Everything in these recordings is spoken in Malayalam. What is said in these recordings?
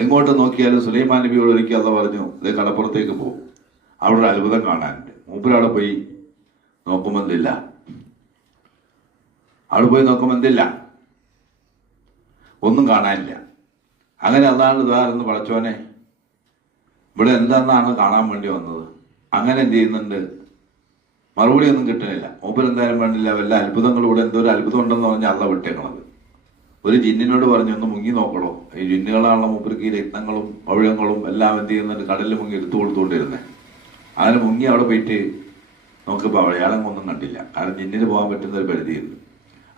എങ്ങോട്ട് നോക്കിയാലും സുലൈമാൻ നബിയോട് ഒരിക്കൽ അല്ല പറഞ്ഞു ഇത് കടപ്പുറത്തേക്ക് പോകും. അവിടെ അത്ഭുതം കാണാനുണ്ട് മൂപ്പരവിടെ പോയി നോക്കുമ്പോൾ എന്തില്ല? അവിടെ പോയി നോക്കുമ്പോൾ എന്തില്ല? ഒന്നും കാണാനില്ല. അങ്ങനെ അതാണ് ഇതായിരുന്നു പടച്ചോനെ ഇവിടെ എന്താണെന്നാണ് കാണാൻ വേണ്ടി വന്നത്? അങ്ങനെ എന്ത് ചെയ്യുന്നുണ്ട്? മറുപടി ഒന്നും കിട്ടണില്ല മൂപ്പരെന്തായാലും വേണ്ടില്ല. വല്ല ഇവിടെ എന്തോ ഒരു അത്ഭുതം ഉണ്ടെന്ന് പറഞ്ഞാൽ അല്ല വിട്ടേക്കണത്. ഒരു ജിന്നിനോട് പറഞ്ഞു ഒന്ന് മുങ്ങി നോക്കണോ? ഈ ജിന്നുകളാണല്ലോ മൂപ്പർക്ക് ഈ രത്നങ്ങളും പവിഴങ്ങളും എല്ലാം എന്ത് ചെയ്യുന്നുണ്ട് കടലിൽ മുങ്ങി എടുത്തു കൊടുത്തുകൊണ്ടിരുന്നത് അങ്ങനെ മുങ്ങി അവിടെ പോയിട്ട് നോക്കിയപ്പോൾ അടയാളം ഒന്നും കണ്ടില്ല. കാരണം ജിന്നിന് പോകാൻ പറ്റുന്ന ഒരു പരിധിയുണ്ട്.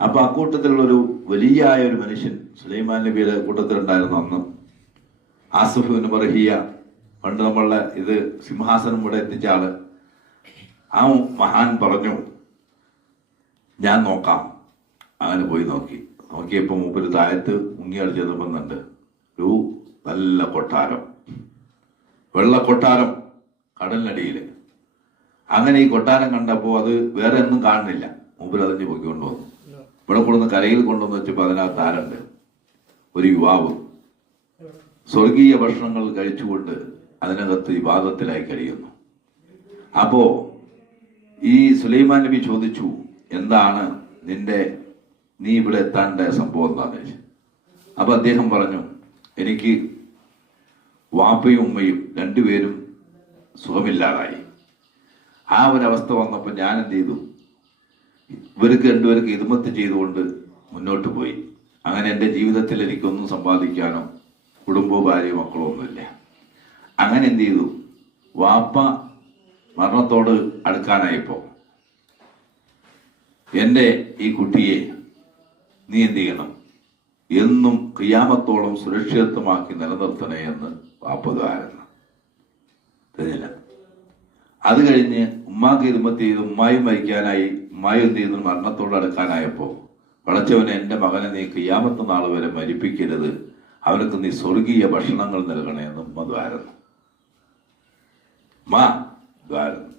അപ്പൊ അക്കൂട്ടത്തിലുള്ളൊരു വലിയ ഒരു മനുഷ്യൻ സുലൈമാൻ നബിയുടെ കൂട്ടത്തിലുണ്ടായിരുന്നു അന്ന് ആസിഫ് ബർഹിയ പണ്ട് നമ്മളുടെ ഇത് സിംഹാസനം ഇവിടെ എത്തിച്ച ആൾ ആ മഹാൻ പറഞ്ഞു ഞാൻ നോക്കാം. അങ്ങനെ പോയി നോക്കി. നോക്കിയപ്പോൾ മൂപ്പര് താഴത്ത് മുങ്ങിയാൾ ചെന്നപ്പോന്നുണ്ട് ഒരു നല്ല കൊട്ടാരം. വെള്ള കൊട്ടാരം കടലിനടിയിൽ അങ്ങനെ ഈ കൊട്ടാരം കണ്ടപ്പോൾ അത് വേറെ ഒന്നും കാണുന്നില്ല. മൂപ്പര് അതിഞ്ഞ് പൊക്കിക്കൊണ്ട് വന്നു. ഇവിടെ കൊണ്ടുവന്ന് കരയിൽ കൊണ്ടുവന്ന് വെച്ചപ്പോൾ അതിനകത്ത് ആരുണ്ട്? ഒരു യുവാവ്. സ്വർഗീയ ഭക്ഷണങ്ങൾ കഴിച്ചുകൊണ്ട് അതിനകത്ത് വിവാദത്തിലായി കഴിയുന്നു. അപ്പോ ഈ സുലൈമാൻ നബി ചോദിച്ചു എന്താണ് നിന്റെ നീ ഇവിടെ എത്താണ്ട സംഭവം വെച്ചു അപ്പൊ അദ്ദേഹം പറഞ്ഞു എനിക്ക് വാപ്പയും ഉമ്മയും രണ്ടുപേരും സുഖമില്ലാതായി. ആ ഒരവസ്ഥ വന്നപ്പോൾ ഞാൻ എന്ത് ചെയ്തു? ഇവർക്ക് രണ്ടുപേർക്ക് ഇതുമത്ത് ചെയ്തുകൊണ്ട് മുന്നോട്ട് പോയി. അങ്ങനെ എന്റെ ജീവിതത്തിൽ എനിക്കൊന്നും സമ്പാദിക്കാനോ കുടുംബവും ഭാര്യയും മക്കളോ ഒന്നുമില്ല. അങ്ങനെ എന്ത് ചെയ്തു? വാപ്പ മരണത്തോട് അടുക്കാനായപ്പോ. എന്റെ ഈ കുട്ടിയെ നീ എന്ത് ചെയ്യണം? എന്നും ക്രിയാമത്തോളം സുരക്ഷിതത്വമാക്കി നിലനിർത്തണേ എന്ന് വാപ്പതായിരുന്നു തിരിഞ്ഞില്ല അത് കഴിഞ്ഞ് ഉമ്മാക്ക് ഇതുമത്ത് ചെയ്ത് ഉമ്മായി മരിക്കാനായി ഉമ്മായി എന്ത് ചെയ്ത്? മരണത്തോട് അടുക്കാനായപ്പോ പടച്ചവനെ എന്റെ മകനെ നീ ക്രിയാമത്ത നാൾ വരെ മരിപ്പിക്കരുത്. അവനക്ക് നീ സ്വർഗീയ ഭക്ഷണങ്ങൾ നൽകണേ എന്ന് ഉമ്മ ദ്വാരുന്നു മാ ദ്വാരുന്നു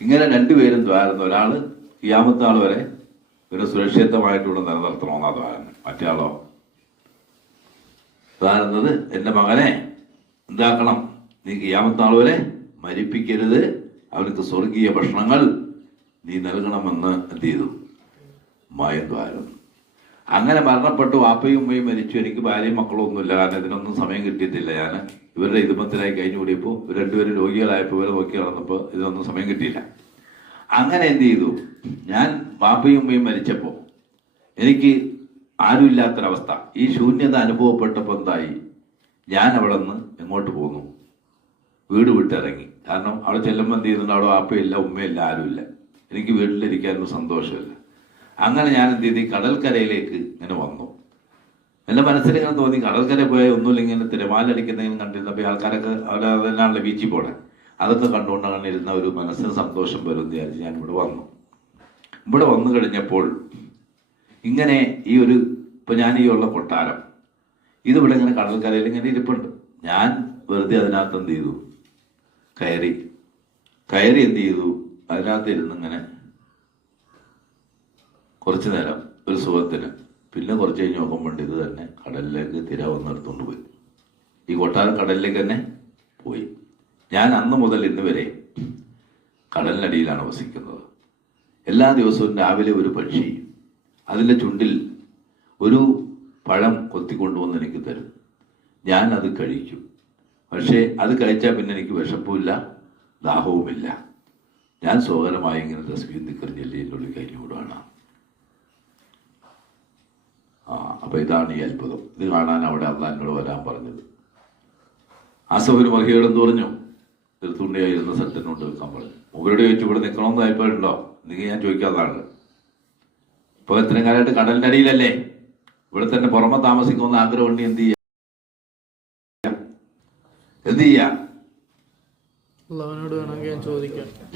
ഇങ്ങനെ രണ്ടുപേരും ദ്വാരുന്നു. ഒരാൾ ക്രിയാമത്ത് നാൾ വരെ ഒരു സുരക്ഷിതമായിട്ടൂടെ നിലനിർത്തണമെന്നാ താരം മറ്റേ താരുന്നത് എന്റെ മകനെ. എന്താക്കണം? നീ ഗ്യാമത്താൾ വരെ മരിപ്പിക്കരുത്. അവർക്ക് സ്വർഗീയ ഭക്ഷണങ്ങൾ നീ നൽകണമെന്ന് എന്ത് ചെയ്തു? മായദ്വാരം അങ്ങനെ മരണപ്പെട്ടു. വാപ്പയും ഉമ്മയും മരിച്ചു. എനിക്ക് ഭാര്യയും മക്കളും ഒന്നുമില്ല. കാരണം ഇതിനൊന്നും സമയം കിട്ടിയിട്ടില്ല ഞാൻ ഇവരുടെ ഇതുമത്തിലായി കഴിഞ്ഞു കൂടിയപ്പോൾ ഇവർ രണ്ടുപേരും രോഗികളായപ്പോൾ ഇവരെ നോക്കി നടന്നപ്പോൾ ഇതിനൊന്നും സമയം കിട്ടിയില്ല. അങ്ങനെ എന്ത് ചെയ്തു? ഞാൻ ബാപ്പയും ഉമ്മയും മരിച്ചപ്പോൾ എനിക്ക് ആരുമില്ലാത്തൊരവസ്ഥ. ഈ ശൂന്യത അനുഭവപ്പെട്ടപ്പോൾ എന്തായി? ഞാൻ അവിടെ നിന്ന് എങ്ങോട്ട് പോന്നു? വീട് വിട്ടിറങ്ങി. കാരണം അവിടെ ചെല്ലുമ്പോൾ എന്ത് ചെയ്യുന്നുണ്ട്? അവിടെ വാപ്പയില്ല ഉമ്മയില്ല ആരുമില്ല. എനിക്ക് വീട്ടിലിരിക്കാനൊരു സന്തോഷമില്ല. അങ്ങനെ ഞാൻ എന്ത് ചെയ്തു? കടൽക്കരയിലേക്ക് ഇങ്ങനെ വന്നു. എന്റെ മനസ്സിൽ ഇങ്ങനെ തോന്നി. കടൽക്കര പോയാൽ ഒന്നുമില്ല ഇങ്ങനെ അടിക്കുന്നതിനും കണ്ടിരുന്നപ്പോൾ ആൾക്കാരൊക്കെ അവിടെ അതെല്ലാണല്ലോ ബീച്ചിൽ പോടെ അതൊക്കെ കണ്ടുകൊണ്ടാണ് ഇരുന്ന ഒരു മനസ്സിന് സന്തോഷം വരും വിചാരിച്ച് ഞാൻ ഇവിടെ വന്നു. ഇവിടെ വന്നു കഴിഞ്ഞപ്പോൾ ഇങ്ങനെ ഈ ഒരു ഇപ്പം ഞാൻ ഈ ഉള്ള കൊട്ടാരം ഇതിവിടെ ഇങ്ങനെ കടൽക്കരയിൽ ഇങ്ങനെ ഇരിപ്പുണ്ട്. ഞാൻ വെറുതെ അതിനകത്ത് എന്ത് ചെയ്തു? കയറി. കയറി എന്ത് ചെയ്തു? അതിനകത്ത് ഇരുന്ന് ഇങ്ങനെ കുറച്ച് നേരം ഒരു സുഖത്തിന്. പിന്നെ കുറച്ച് കഴിഞ്ഞ് നോക്കുമ്പോൾ ഇത് തന്നെ കടലിലേക്ക് തിര വന്നെടുത്തുകൊണ്ട് പോയി. ഈ കൊട്ടാരം കടലിലേക്ക് തന്നെ പോയി. ഞാൻ അന്ന് മുതൽ ഇന്ന് വരെ കടലിനടിയിലാണ് വസിക്കുന്നത്. എല്ലാ ദിവസവും രാവിലെ ഒരു പക്ഷി അതിന്റെ ചുണ്ടിൽ ഒരു പഴം കൊത്തിക്കൊണ്ടുവന്ന് എനിക്ക് തരും. ഞാൻ അത് കഴിക്കും. പക്ഷേ അത് കഴിച്ചാൽ പിന്നെ എനിക്ക് വിശപ്പുമില്ല ദാഹവുമില്ല. ഞാൻ സ്വകരമായി ഇങ്ങനെ തസ്ബീൻ നിക്കർ ജില്ലയിലൂടെ കഴിഞ്ഞുകൂടാണ് ആ അപ്പോൾ ഇതാണ് ഈ അത്ഭുതം. ഇത് കാണാൻ അവിടെ എന്നോട് വരാൻ പറഞ്ഞത്. ആസഫിന് മഹിയോടെന്ന് പറഞ്ഞു? തീർത്തുണ്ടിയായിരുന്ന സ്ഥലത്തിനോട് വെക്കാൻ പറഞ്ഞു മൂവരോട് ചോദിച്ചു ഇവിടെ നിൽക്കണമെന്ന് അഭിപ്രായമുണ്ടോ? നിങ്ങൾ ഞാൻ ചോദിക്കാത്തതാണ് ഇപ്പൊ ഇത്രയും കാലമായിട്ട് കടലിന്റെ അടിയിലല്ലേ? ഇവിടെ തന്നെ പുറമെ താമസിക്കുമെന്ന് ആഗ്രഹമുണ്ട് എന്ത് ചെയ്യാം? എന്ത് ചെയ്യാം?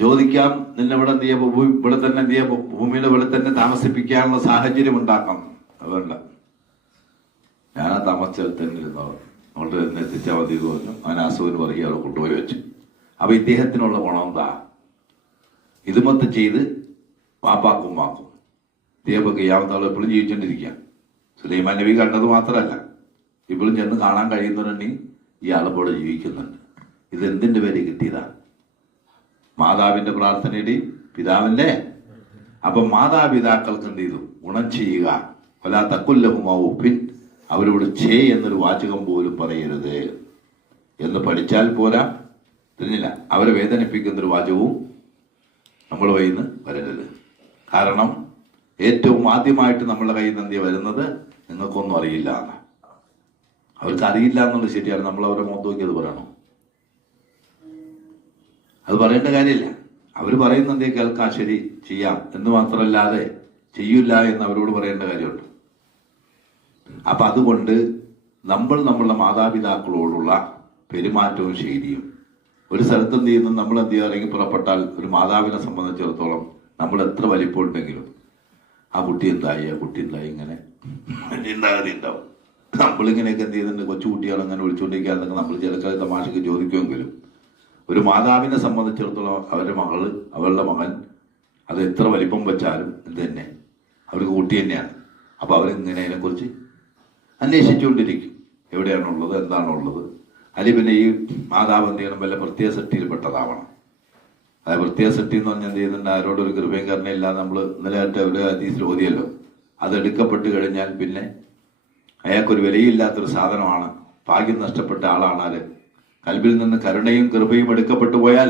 ചോദിക്കാം. നിന്നെ ഇവിടെ എന്ത് ചെയ്യാം? ഇവിടെ തന്നെ എന്ത് ചെയ്യാം? ഭൂമിയിൽ ഇവിടെ തന്നെ താമസിപ്പിക്കാനുള്ള സാഹചര്യം ഉണ്ടാക്കാം അതുകൊണ്ട് ഞാൻ ആ താമസിച്ചതിൽ തന്നെ ഇരുന്നവർ എന്നെ എത്തിച്ചാൽ മതി പറഞ്ഞു. അവൻ ആസുവിന് പറയുക അവിടെ കൊണ്ടുപോയി വെച്ചു. അപ്പൊ ഇദ്ദേഹത്തിനുള്ള ഗുണം എന്താ? ഇതുമത്ത് ചെയ്ത് പാപ്പാക്കും വാക്കും ദേവൊക്കെ ഇയാമത്തെ ആൾ എപ്പോഴും ജീവിച്ചുകൊണ്ടിരിക്കുക സുലൈമാൻ നബി കണ്ടത് മാത്രമല്ല ഇപ്പോഴും ചെന്ന് കാണാൻ കഴിയുന്നുണ്ടെങ്കിൽ ഇവിടെ ജീവിക്കുന്നുണ്ട്. ഇത് എന്തിന്റെ പേര് കിട്ടിയതാണ് മാതാവിന്റെ പ്രാർത്ഥനയുടെയും പിതാവിന്റെ അപ്പൊ മാതാപിതാക്കൾക്ക് എന്ത് ചെയ്തു? ഗുണം ചെയ്യുക. വലാ തക്കുല്ലഹുമാവുപ്പിൻ അവരോട് ചേ എന്നൊരു വാചകം പോലും പറയരുത്. എന്ന് പഠിച്ചാൽ പോരാ. തിരിഞ്ഞില്ല അവരെ വേദനിപ്പിക്കുന്ന ഒരു വാചകവും നമ്മൾ കയ്യിൽ നിന്ന് വരരുത്. കാരണം ഏറ്റവും ആദ്യമായിട്ട് നമ്മളെ കയ്യിൽ നിന്ന് എന്തിയാ വരുന്നത്? നിങ്ങൾക്കൊന്നും അറിയില്ല എന്ന്. അവർക്ക് അറിയില്ല എന്നുള്ളത് ശരിയാണ്. നമ്മൾ അവരെ മുഖത്ത് നോക്കി അത് പറയണോ. അത് പറയേണ്ട കാര്യമില്ല. അവർ പറയുന്ന എന്തേ കേൾക്കാം? ശരി ചെയ്യാം. എന്ന് മാത്രമല്ലാതെ ചെയ്യില്ല എന്ന് അവരോട് പറയേണ്ട കാര്യമുണ്ട്. അപ്പൊ അതുകൊണ്ട് നമ്മൾ നമ്മളുടെ മാതാപിതാക്കളോടുള്ള പെരുമാറ്റവും ശൈലിയും ഒരു സ്ഥലത്ത് എന്ത് ചെയ്യുന്നു? നമ്മൾ എന്ത് ചെയ്യുക അല്ലെങ്കിൽ പുറപ്പെട്ടാൽ ഒരു മാതാവിനെ സംബന്ധിച്ചിടത്തോളം നമ്മൾ എത്ര വലിപ്പമുണ്ടെങ്കിലും ആ കുട്ടി എന്തായി? ആ കുട്ടി എന്തായി? ഇങ്ങനെ. ഉണ്ടാകാതെ ഉണ്ടാവും നമ്മളിങ്ങനെയൊക്കെ എന്ത് ചെയ്യുന്നുണ്ട്? കൊച്ചു കുട്ടികൾ അങ്ങനെ വിളിച്ചുകൊണ്ടിരിക്കുക നമ്മൾ ചില തമാശക്ക് ചോദിക്കുമെങ്കിലും ഒരു മാതാവിനെ സംബന്ധിച്ചിടത്തോളം അവരുടെ മകൾ അവരുടെ മകൻ അത് എത്ര വലിപ്പം വെച്ചാലും ഇത് തന്നെ. അവർക്ക് കുട്ടി തന്നെയാണ്. അപ്പോൾ അവരിങ്ങനെ അതിനെക്കുറിച്ച് അന്വേഷിച്ചുകൊണ്ടിരിക്കും. എവിടെയാണുള്ളത്? എന്താണുള്ളത്? ഈ മാതാവ് എന്ത് ചെയ്യണം? വല്ല പ്രത്യേക സൃഷ്ടിയിൽപ്പെട്ടതാവണം അത് പ്രത്യേക സൃഷ്ടി എന്ന് പറഞ്ഞാൽ എന്ത് ചെയ്യുന്നുണ്ട്? ആരോടൊരു കൃപയും കരുണയില്ലാതെ നമ്മൾ ഇന്നലെ ഒരു അതീസിൽ ഓതിയല്ലോ. അത് എടുക്കപ്പെട്ട് കഴിഞ്ഞാൽ പിന്നെ അയാൾക്കൊരു വിലയില്ലാത്തൊരു സാധനമാണ്. ഭാഗ്യം നഷ്ടപ്പെട്ട ആളാണാൽ കൽബിൽ നിന്ന് കരുണയും കൃപയും എടുക്കപ്പെട്ടു പോയാൽ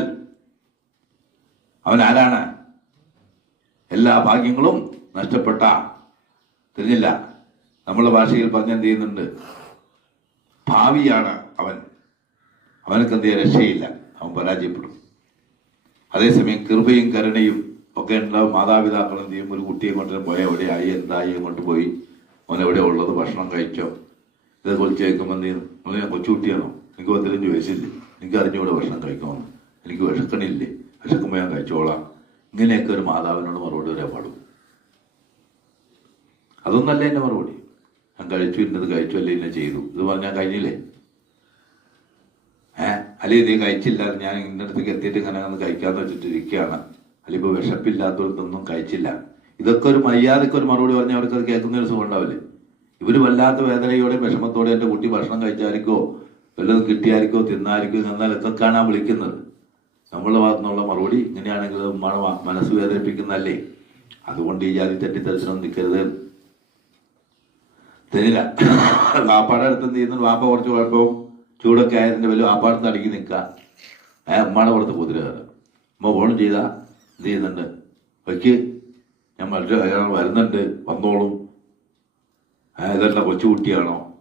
അവൻ ആരാണ്? എല്ലാ ഭാഗ്യങ്ങളും നഷ്ടപ്പെട്ട തിരിഞ്ഞില്ല. നമ്മളെ ഭാഷയിൽ പറഞ്ഞെന്ത് ചെയ്യുന്നുണ്ട്? ഭാവിയാണ് അവൻ. അവനക്ക് എന്ത് ചെയ്യാൻ രക്ഷയില്ല. അവൻ പരാജയപ്പെടും. അതേസമയം കൃപയും കരുണയും ഒക്കെ ഉണ്ടാവും മാതാപിതാക്കൾ എന്ത് ചെയ്യും? ഒരു കുട്ടിയെ കൊണ്ടുവരാൻ പോയാൽ എവിടെയായി എന്തായി? കൊണ്ട് പോയി? അവൻ എവിടെ ഉള്ളത്? ഭക്ഷണം കഴിച്ചോ? ഇത് കൊളിച്ച് കേൾക്കുമ്പോൾ എന്ത് ചെയ്യുന്നു അവന് കൊച്ചുകുട്ടിയാണോ? എനിക്ക് പത്തിരഞ്ച് വയസ്സില്ലേ? എനിക്ക് അറിഞ്ഞുകൂടെ ഭക്ഷണം കഴിക്കണം എനിക്ക് വിശക്കണില്ലേ? വിശക്കുമ്പോൾ ഞാൻ കഴിച്ചോളാം. ഇങ്ങനെയൊക്കെ ഒരു മാതാവിനോട് മറുപടി വരാൻ പാടും. അതൊന്നല്ല എന്റെ മറുപടി. ഞാൻ കഴിച്ചു ഇന്നത് കഴിച്ചു അല്ലേ? ഇന്നെ ചെയ്തു. ഇത് പറഞ്ഞാൽ കഴിഞ്ഞില്ലേ? ഏഹ് അല്ലെ നീ കഴിച്ചില്ല ഞാൻ ഇന്ന അടുത്തേക്ക് എത്തിയിട്ട് ഇങ്ങനെ ഒന്ന് കഴിക്കാന്ന് വെച്ചിട്ട് ഇരിക്കുകയാണ്. അല്ലെ ഇപ്പൊ വിശപ്പില്ലാത്തവർക്കൊന്നും കഴിച്ചില്ല. ഇതൊക്കെ ഒരു മര്യാദയ്ക്ക് ഒരു മറുപടി പറഞ്ഞാൽ അവർക്ക് അത് കേൾക്കുന്ന ഒരു സുഖം ഉണ്ടാവില്ലേ? ഇവർ വല്ലാത്ത വേദനയോടെയും വിഷമത്തോടെ എന്റെ കുട്ടി ഭക്ഷണം കഴിച്ചായിരിക്കോ വല്ലതും കിട്ടിയായിരിക്കോ തിന്നായിരിക്കോ എന്നാൽ ഇതൊക്കെയാണ് വിളിക്കുന്നത്. നമ്മളുടെ ഭാഗത്തുനിന്നുള്ള മറുപടി ഇങ്ങനെയാണെങ്കിൽ മനസ്സ് വേദനിപ്പിക്കുന്നതല്ലേ? അതുകൊണ്ട് ഈ ജാതി തെറ്റിദ്ധരിച്ചൊന്നും നിൽക്കരുത്. തരില്ല വാപ്പാടെ അടുത്ത് എന്ത് ചെയ്യുന്നു? വാപ്പ കുറച്ച് കുഴപ്പവും ചൂടൊക്കെ ആയതിന്റെ വലിയ ആപ്പാടത്ത് അടുക്കി നിൽക്കുക. അയാൾ അമ്മയുടെ പുറത്ത് കുതിര അമ്മ ഫോൺ ചെയ്താൽ എന്ത് ചെയ്യുന്നുണ്ട്? വയ്ക്ക് ഞാൻ മറ്റു അയാൾ വരുന്നുണ്ട് വന്നോളും. ആ ഇതെല്ലാം കൊച്ചുകുട്ടിയാണോ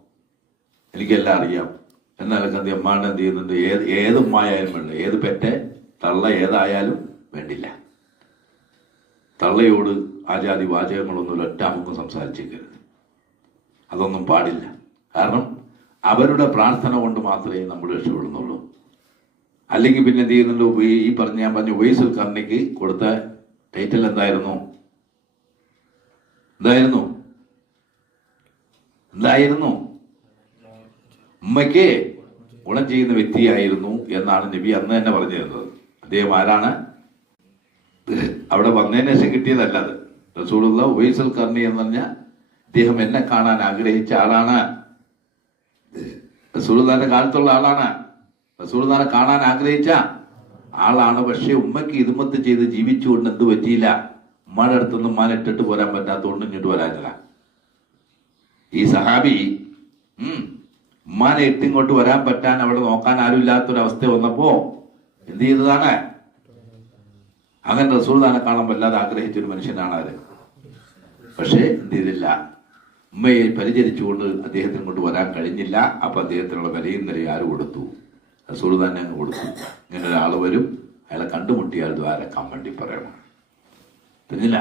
എനിക്കെല്ലാം അറിയാം. എന്നാലൊക്കെ എന്ത് അമ്മാണ്ട് എന്ത് ചെയ്യുന്നുണ്ട്? ഏത് ഏത് ഉമ്മായാലും വേണ്ട. ഏത് പെറ്റെ തള്ള ഏതായാലും വേണ്ടില്ല. തള്ളയോട് ആ ജാതി വാചകങ്ങളൊന്നും ഒറ്റ നമുക്ക് സംസാരിച്ചേക്കരുത്. അതൊന്നും പാടില്ല. കാരണം അവരുടെ പ്രാർത്ഥന കൊണ്ട് മാത്രമേ നമ്മൾ രക്ഷപ്പെടുന്നുള്ളൂ. അല്ലെങ്കിൽ പിന്നെ എന്ത് ചെയ്യുന്നുണ്ട്? ഈ പറഞ്ഞ ഞാൻ പറഞ്ഞ ഉവൈസുൽ കർണിക്ക് കൊടുത്ത ടൈറ്റിൽ എന്തായിരുന്നു? എന്തായിരുന്നു? എന്തായിരുന്നു? ഉമ്മയ്ക്ക് ഗുണം ചെയ്യുന്ന വ്യക്തിയായിരുന്നു എന്നാണ് നബി അന്ന് തന്നെ പറഞ്ഞിരുന്നത് അദ്ദേഹം ആരാണ്? അവിടെ വന്നതിന് ശേഷം കിട്ടിയതല്ല അത്. റസൂലുള്ള ഉവൈസൽ കർണി എന്ന് പറഞ്ഞ അദ്ദേഹം എന്നെ കാണാൻ ആഗ്രഹിച്ച ആളാണ്. റസൂലുള്ളാന്റെ കാലത്തുള്ള ആളാണ്. റസൂലുള്ളാനെ കാണാൻ ആഗ്രഹിച്ച ആളാണ്. പക്ഷെ ഉമ്മയ്ക്ക് ഇതുമത്ത് ചെയ്ത് ജീവിച്ചുകൊണ്ട് എന്ത് പറ്റിയില്ല. ഉമ്മയുടെ അടുത്തൊന്നും ഉമ്മാനെ ഇട്ടിട്ട് പോരാൻ പറ്റാത്തതുകൊണ്ട് ഇങ്ങോട്ട് വരാനില്ല ഈ സഹാബി ഉമ്മാനെ ഇട്ടിങ്ങോട്ട് വരാൻ പറ്റാൻ അവിടെ നോക്കാൻ ആരുമില്ലാത്തൊരവസ്ഥ വന്നപ്പോ എന്ത് ചെയ്തതാണ്? അങ്ങനെ റസൂൽദാനെ കാണാൻ വല്ലാതെ ആഗ്രഹിച്ചൊരു മനുഷ്യനാണ് അവർ പക്ഷേ എന്ത് ചെയ്തില്ല. ഉമ്മയെ പരിചരിച്ചുകൊണ്ട് അദ്ദേഹത്തിന് കൊണ്ട് വരാൻ കഴിഞ്ഞില്ല. അപ്പൊ അദ്ദേഹത്തിനുള്ള വിലയും നിലയും ആര് കൊടുത്തു? റസൂൽ തന്നെ അങ്ങ് കൊടുത്തു. ഇങ്ങനെ ഒരാൾ വരും അയാളെ കണ്ടുമുട്ടിയാൽ ദ്വാരക്കാൻ വേണ്ടി പറയണം? തിരിഞ്ഞില്ല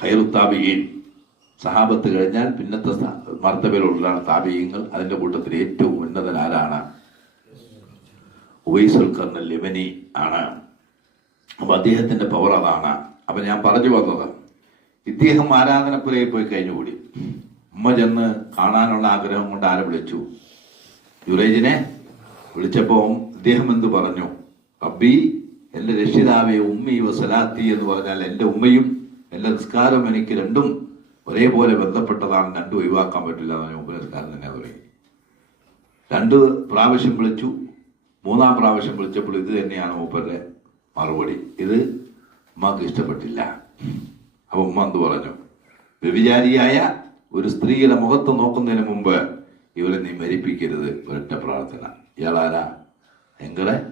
ഹൈറുത്താബിയീൻ സഹാബത്ത് കഴിഞ്ഞാൽ പിന്നത്തെ മർത്തബയിലുള്ളതാണ് താബിയങ്ങൾ അതിന്റെ കൂട്ടത്തിൽ ഏറ്റവും ഉന്നതൻ ആരാണ്? ഉവൈസുൽ കർണൽ ആണ്. അപ്പൊ അദ്ദേഹത്തിന്റെ പവർ അതാണ്. അപ്പൊ ഞാൻ പറഞ്ഞു വന്നത് ഇദ്ദേഹം ആരാധനപ്പുരയിൽ പോയി കഴിഞ്ഞുകൂടി. അമ്മ ചെന്ന് കാണാനുള്ള ആഗ്രഹം കൊണ്ട് ആരെ വിളിച്ചു? യുറേജിനെ വിളിച്ചപ്പോൾ അദ്ദേഹം എന്ത് പറഞ്ഞു? റബ്ബി എന്റെ രക്ഷിതാവെ ഉമ്മി വസലാത്തി എന്ന് പറഞ്ഞാൽ എന്റെ ഉമ്മയും എന്റെ നിസ്കാരവും എനിക്ക് രണ്ടും ഒരേപോലെ ബന്ധപ്പെട്ടതാണ് രണ്ടും ഒഴിവാക്കാൻ പറ്റില്ല എന്ന് പറഞ്ഞ ഉപനസ്കാരം തന്നെ തുടങ്ങി രണ്ട് പ്രാവശ്യം വിളിച്ചു. മൂന്നാം പ്രാവശ്യം വിളിച്ചപ്പോൾ ഇത് തന്നെയാണ് മൂപ്പരുടെ മറുപടി. ഇത് അമ്മയ്ക്ക് ഇഷ്ടപ്പെട്ടില്ല. അപ്പൊ ഉമ്മ എന്ത് പറഞ്ഞു വ്യഭിചാരിയായ ഒരു സ്ത്രീയുടെ മുഖത്ത് നോക്കുന്നതിന് മുമ്പ് ഇവരെ നീ മരിപ്പിക്കരുത് ഒരൊറ്റ പ്രാർത്ഥന. ഇയാളാരാ? എങ്കിലെ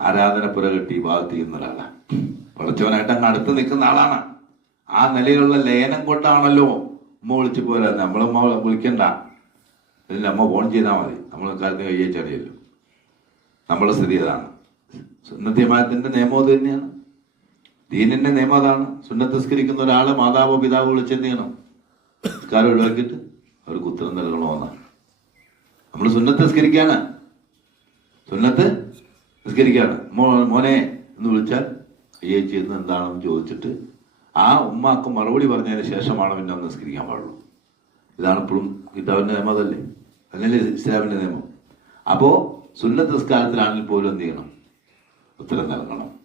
ആരാധന പുരകെട്ടി ഭാഗത്ത് ചെയ്യുന്ന ഒരാളാ. പഠിച്ചവനായിട്ട് അടുത്ത് നിൽക്കുന്ന ആളാണ്. ആ നിലയിലുള്ള ലയനം കൊണ്ടാണല്ലോ ഉമ്മ വിളിച്ചു പോരാ. നമ്മളുമ്മ വിളിക്കണ്ട. ഇതിൽ അമ്മ ഫോൺ ചെയ്താൽ മതി. നമ്മൾ കാര്യത്തിന് കയ്യേച്ചറിയല്ലോ നമ്മുടെ സ്ഥിതി അതാണ് സുന്നത്യമായത്തിന്റെ നിയമം തന്നെയാണ്. ദീനിന്റെ നിയമം അതാണ്. സുന്നത്തസ്കരിക്കുന്ന ഒരാളെ മാതാവോ പിതാവോ വിളിച്ചെന്ത് ചെയ്യണം? നിസ്കാരം ഒഴിവാക്കിയിട്ട് അവർക്ക് ഉത്തരം നൽകണമെന്നാണ്. നമ്മൾ സുന്നത്തസ്കരിക്കാണ് സുന്നത്ത് നിസ്കരിക്കാണ്. മോ മോനെ എന്ന് വിളിച്ചാൽ അയ്യേ ചെയ്യുന്നത് എന്താണെന്ന് ചോദിച്ചിട്ട് ആ ഉമ്മാക്ക് മറുപടി പറഞ്ഞതിന് ശേഷമാണ് പിന്നെ നിസ്കരിക്കാൻ പാടുള്ളൂ. ഇതാണ് ഇപ്പോഴും കിതാബിന്റെ നിയമം അതല്ലേ? അതല്ലേ ഇസ്ലാമിന്റെ നിയമം? അപ്പോ സുന്നത്ത് നിസ്കാരത്തിലാണെങ്കിൽ പോലും എന്ത് ചെയ്യണം? ഉത്തരം നൽകണം.